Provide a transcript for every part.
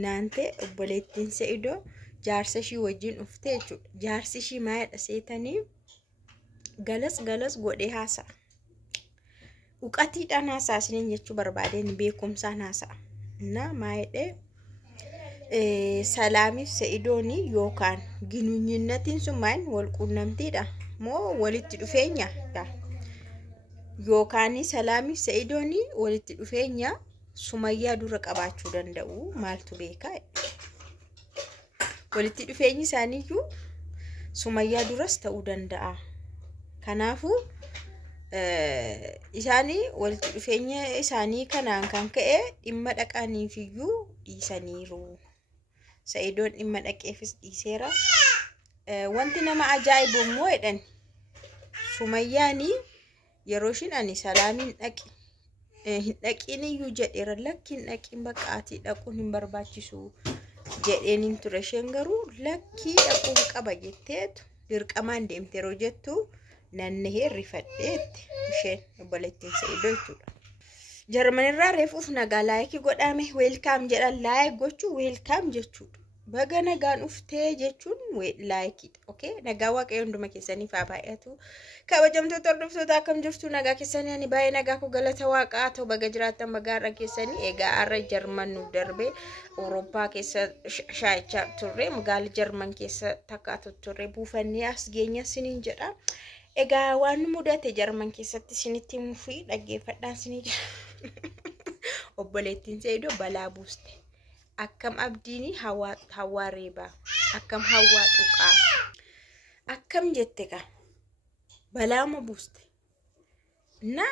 Naante obboleettiin Sa'iidoo jaarsa ishii wajjin dhuftee jechuudha. Jaarsi ishii maayidha seetanii galas godhee haasa'a. Uqatiidhaan haasa'a isiniin jechuu barbaadeen beekumsaan haasa'a. Na maayidhee Salaamiif Sa'iidoonii yookaan ginuunyinnatiin sun maayin wal quunnamtiidha moo walitti dhufeenya yookaan Salaamiif Sa'iidoonii walitti dhufeenya Sumayyaa dura qabaachuu danda'u maaltu beekaa? Walitti dhufeenyi isaaniiyyuu Sumayyaa duras ta'uu danda'a. Kanaafuu isaanii walitti dhufeenya isaanii kanaan kan ka'e dhimma dhaqaniifiyyuu dhiisaniiru. Sa'iidoon dhimma dhaqeefis dhiiseera. Wanti nama ajaa'ibu immoo jedhan Sumayyaanii yeroo ishiin ani Salaamiin dhaqi hin dhaqiin iyyuu jedheera lakkiin dhaqiin baqqaatii dhaquun hin barbaachisu jedheen hin ture. Isheen garuu lakkii dhaquun qaba jetteetu dirqamaan deemte yeroo jettu nannahee rifadheetti isheen obboleettiin Sa'iidoo jechuudha. Jarmanirraa reefuuf nagaa laayikii godhame weelkaam jedhan laayik gochuu weelkaam jechuudha. Baga nagaan uftee jechuun laayikiidha. Okay? Nagaa waaqayyo hunduma keessaniif haa baay'atu. Kabajamtoota hordoftoota akkam jirtu nagaa keessanii ani baay'ee nagaa koo galata waaqaa ta'u baga jiraattan baga har'a keessanii egaa har'a Jarman nuuf darbee Awurooppaa keessa shaayichaa turre magaalaa Jarman keessa takkaatu turre buufannee as geenya siniin jedha. Egaa waan mudate Jarman keessatti sinitti muufii dhaggeeffadhaan sinii jira. Obboleettiin Sa'iidoo balaa buuste. Akkam abdiini hawaa reebaa akkam hawaa tuqaa akkam jette ka balaama buuste na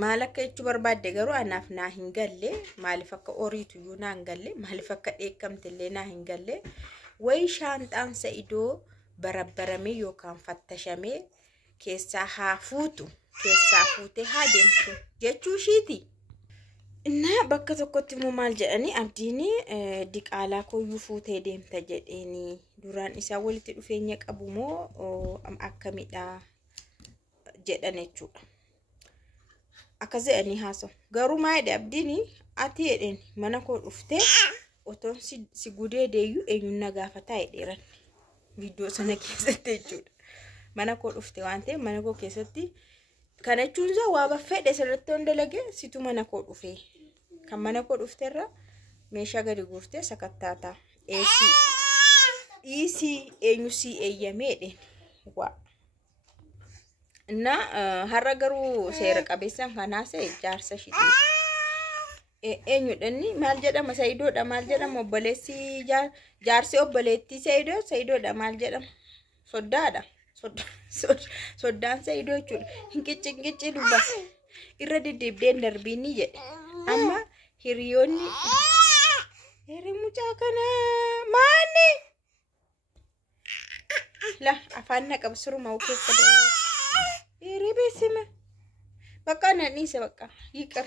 maal akka jechuu barbaadde garuu anaaf naa hin galle maaliif akka oriitu iyyuu naa hin galle maaliif akka dheekkamtillee naa hin galle wayi shaanxaan Sa'iidoo barabbaramee yookaan fattashamee keessaa haa fuutu keessaa fuutee haa deemtu jechuu ishiiti. Na bakka tokkotti immoo maal jedhanii abdiini diqaalaa kooyyuu fuutee deemta jedheeni duraan isaa walitti dhufeenya qabu moo akkamidha jedhan jechuudha. Akkas jedhanii haasa'u. Garuu maayidha abdiini ati jedheen mana koo dhuftee otoon si gudee deeyyuu eenyuun na gaafataa jedheeran viidiyoo sana keessatti jechuudha. Mana koo dhufte waan ta'eef mana koo keessatti kana jechuun isaa waa baffedhe sirriitti hundalagee situ mana koo dhufee kan mana koo dhufteerra meeshaa gadi guurtee sakattaata EC eenyusii eeyyameedhe waa na har'a garuu seera qabeessaan kanaase jaarsa shiti eenyudhanni maal jedhama Sa'iidoodha maal jedhama obboleessi jaarsi obboleettii Sa'iidoodha maal jedhama soddaadha. Soddaan Sa'iidoo jechuudha. Hinqicci dubbata. Irra diddiibdeen darbiinni jedhe. Amma hiriyoonni mucaa kana maanni? La afaan na qabsiruma keessa deemu. Beesima. Bakka na dhiise bakka hiiqar.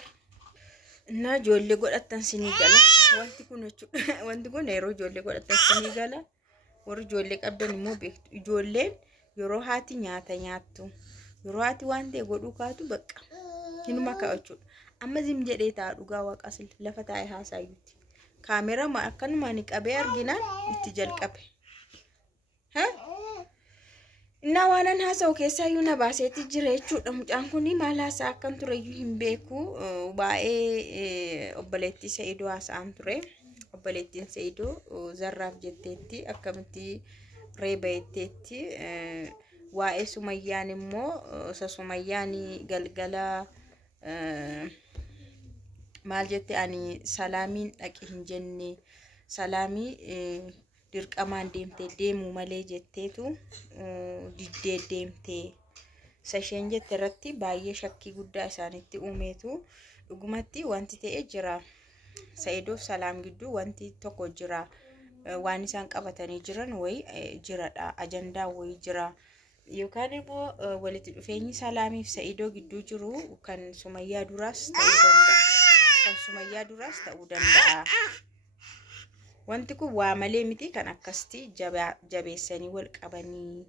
Na ijoollee godhatan sinii gala. Wanti kun yeroo ijoollee godhatan sinii gala. Warri ijoollee qabdan immoo beektu. Ijoolleen yeroo haati nyaata nyaattu yeroo haati waan ta'e godhuu kaatu bakka hinuma kaa'achuudha. Amma zim jedhee ta'a dhugaa waaqas lafa taa'ee haasaayyuutti. Kaameraa akkanuma ni qabee arginaan itti jalqabe. Innaa waanan haasa'u keessaayyuu na baaseetti jira jechuudha. Mucaan kun maal haasa'a akkan tureyyuu hin beeku. Baay'ee obboleettii Sa'iidoo haasa'an ture. Obboleettiin Sa'iidoo zarraaf jetteetti akkamitti reeba jetteetti waa'ee Sumayyaan immoo Sumayyaan galgala maal jette ani Salaamiin dhaqi hin jenne Salaamii dirqamaan deemuu malee jetteetu diddee deemtee sasheen jette irratti baay'ee shakkii guddaa isaanitti uumeetu dhugumatti wanti ta'e jira. Sa'iidoof Salaam gidduu wanti tokko jira. Waan isaan qabatanii jiran wayi jiradha ajandaa wayi jira yookaan immoo walitti dhufeenyi Salaamiif Sa'iidoo gidduu jiru kan Sumayyaa duraas ta'uu danda'a. Wanti kun waa malee miti kan akkasti jabeessanii wal qabanii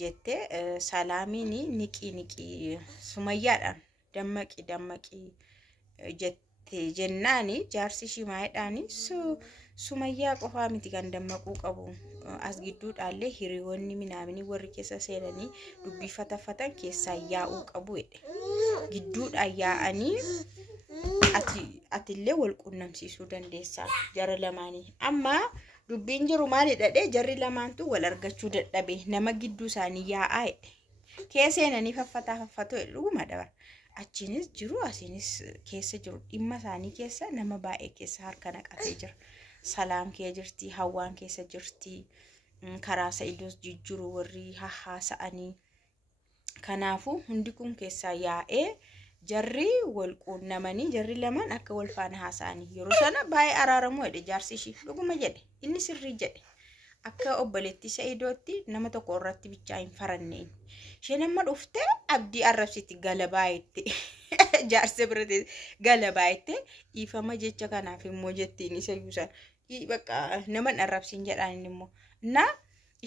jette Salaamiin niqii Sumayyaadhaan dammaqi jette jette jennaani jaarsi shimaayidhaani sumayyaa qofaa miti kan dammaquu qabu as gidduudhaallee hiriyoonni minaamini warri keessa seenanii dubbii fataffatan keessaa yaa'uu qabu jedhe gidduudhaan yaa'anii atillee wal qunnamsiisuu dandeessaa jara lamaanii amma dubbiin jiru maali dhadhee jarri lamaantu wal argachuu dadhabe nama gidduu isaanii yaa'aa jedhe keesseenanii faffatoo dhuguma dabar achiinis jiru asiinis keessa jiru dhimma isaanii keessa nama baay'ee keessa harka naqatee jira salaam kee jirti hawwaan keessa jirti karaa Sa'idoos jijjiru warri haasa'anii kanaafu hundi kun keessaa yaa'ee jarri wal quunnamanii jarri lamaan akka wal faana haasa'anii yeroo sana baay'ee araaramu jedhe jaarsi ishii dhuguma jedhe inni sirrii jedhe akka obboleetti Sa'idootti nama tokko irratti bichaa hin faranneen isheen amma dhufte abdii arrabsitti galabaayetti jaarsa birate galabaayetti dhiifama jecha kanaaf immoo jettiin isa yuusan bakka nama arrabsiin jedhaan immoo na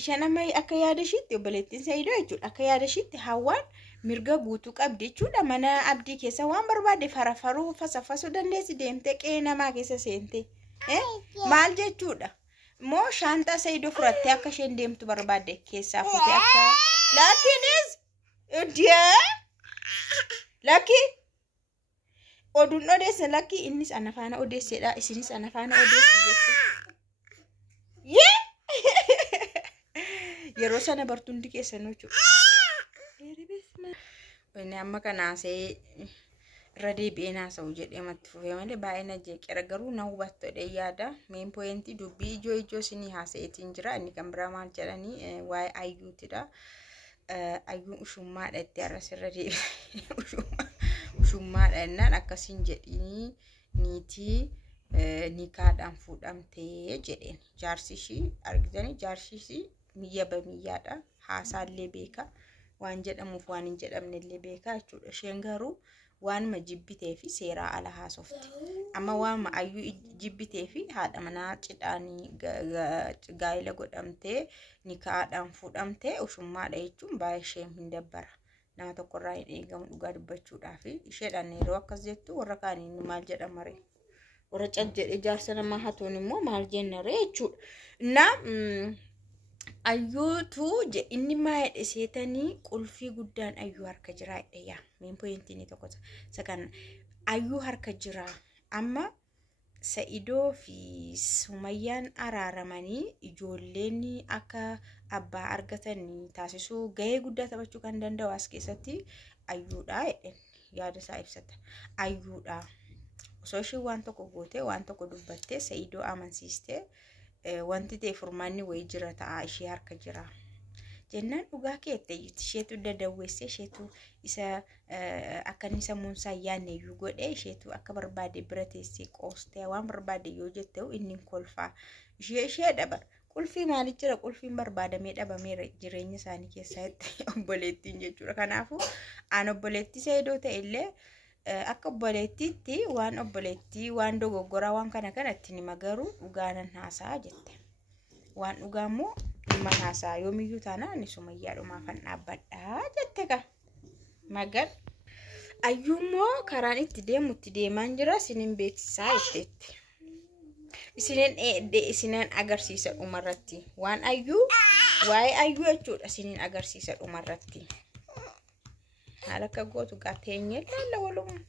isheen amma akka yaada ishiitti obboleettiin Sa'idoo jechuudha akka yaada ishiitti hawwaan mirga guutuu qabdi jechuudha mana abdii keessa waan barbaade farafaruu fasafasuu dandeessi deemtee qe'ee namaa keessa seente maal jechuudha moo shaantaa Sa'idoo furattee akka isheen deemtu barbaade keessaa fuutee akka laakiinis laki oduun odeesse laki innis ana faana odeessedha isinis ana faana odeessi jettu yeroo sana bartuundi keessanuu jechuudha inni amma kanaasee radii beenaa sa'u jedhee matti fufee malee baay'ina jeeqera garuu na hubattodhe yaada main pointii dubbii ijoo sinii haaseetiin jira inni kan biraa maal jedhanii waa'ee ayyuutidha ayyuun ushummaadha itti arrasirra deebi'e ushummaadha jennaan akkasiin jedhini niitii nikaadhaan fuudhamtee jedheen jaarsi ishii argitanii jaarsi ishii miyya bamiyyaadha haasaallee beeka waan jedhamuuf waan hin jedhamnellee beeka jechuudha isheen garuu waanuma jibbitee fi seeraa ala haasofte amma waanuma ayyuu jibbitee fi haadha manaa cidhaanii gaa'ela godhamtee nikaadhaan fuudhamtee ushummaadha jechuun baay'ee isheen hin dabbara nama tokkorraa hin eegamu dhugaa dubbachuudhaaf isheedhaan yeroo akkas jettu warra kaaniin maal jedhamare warra cal jedhee jaarsa namaa hatuun immoo maal jennare jechuudha na ayyuutu inni maayedhe seetanii qulfii guddaan ayyuu harka jiraa jedheya main pointiin tokko sakan ayyuu harka jiraa amma Sa'idoo fi Sumayyaan araaramanii ijoolleen akka abbaa argatan taasisuu gahee guddaa taphachuu kan danda'u as keessatti ayyuudha jedhen yaada isaa ibsata ayyuudha osoo isheen waan tokko gootee waan tokko dubbattee Sa'idoo amansiistee wanti ta'e furmaanni wayii jira ta'a ishee harka jira jennaan dhugaa keettee isheetu dadawweessee isheetu isa akka inni sammuunsaa yaanneeyyuu godhee isheetu akka barbaade bira teessee qoostee waan barbaade yoo jetteewu inni kolfaa ishee dhabar qulfii maaliif jira qulfiin barbaadamee dhabameera jireenya isaanii keessatti obboleettiin jechuudha kanaafuu aan obboleettii Sa'idoo ta'ellee akka obboleettiitti waan obboleettii waan dogoggoraa waan kanatti nima garuu dhugaanan haasaa jette waan dhugaammoo nima haasaa yoomiyyuu taanaan Sumayyaadhumaafan dhaabbadhaa jette ka magan ayyuummoo karaan itti deemutti deemaan jira isinin beeksisaa jetteetti isinin agarsiisa dhumarratti waan ayyuu waa'ee ayyuu jechuudha isinin agarsiisa dhumarratti haala akka gootu gaateenye laala waluma